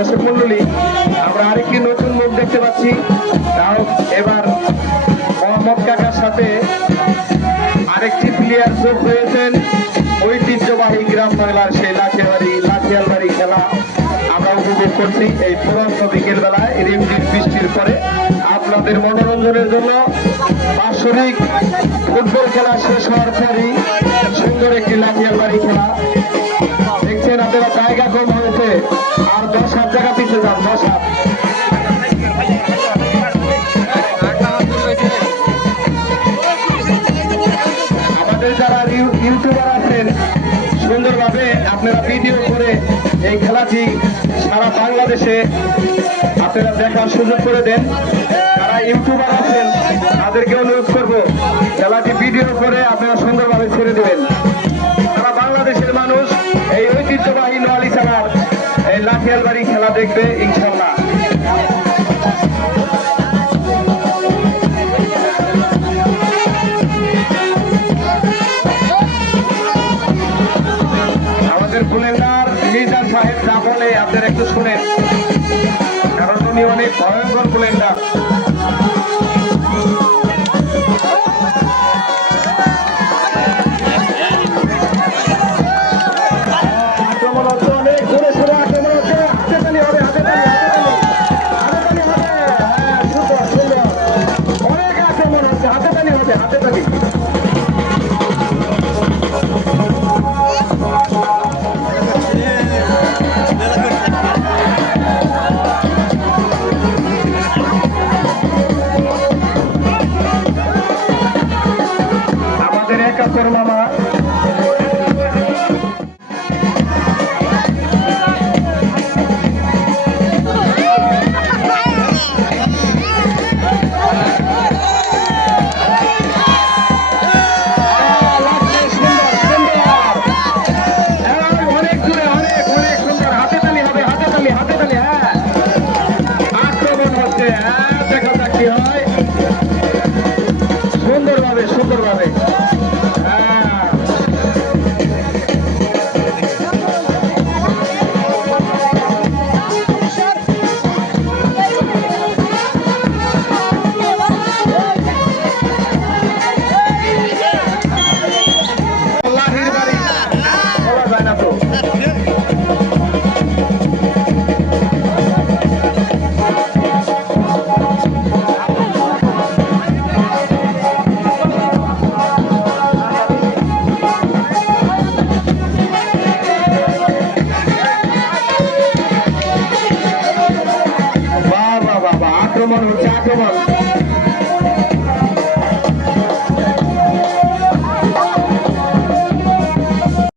দর্শক মন্ডলী, আমরা আরেকটি নতুন মুখ দেখতে পাচ্ছি। তাও এবার মোহাম্মদ কাকার সাথে আরেকটি প্লেয়ার যোগ হয়েছেন। ঐতিহ্যবাহী গ্রাম বাংলার সেই লাঠিয়ালবাড়ি খেলা আমরা উপভোগ করছি এই পুরন্ত বিকেল বেলায় রিমঝিম বৃষ্টির পরে। আপনাদের মনোরঞ্জনের জন্য বাৎসরিক ফুটবল খেলা শেষ হওয়ার পরই সুন্দর একটি লাঠিয়ালবাড়ি খেলা দেখছেন আপনারা। জায়গা কম হয়েছে, আর 10 হাত জায়গা পিছিয়ে যান, 10 হাত। আমাদের যারা ইউটিউবার আছেন, সুন্দরভাবে আপনারা ভিডিও করে এই খেলাটি সারা বাংলাদেশে আপনারা দেখার সুযোগ করে দেন। যারা ইউটিউবার আছেন তাদেরকে অনুরোধ করবো খেলাটি ভিডিও করে আপনারা সুন্দরভাবে ছেড়ে দেবেন। সারা বাংলাদেশের মানুষ এই ঐতিহ্যবাহী নোয়ালী ছাড়ার এই লাঠিয়ালবাড়ি খেলা দেখবে ইনশাল্লাহ। আমাদের কুলেন্ডার মিজান সাহেব যা বলে আপনারা একটু শুনেন, কারণ উনি অনেক ভয়ঙ্কর কুলেন্ডার। মামা সুন্দরভাবে আক্রমণ হচ্ছে, আক্রমণ।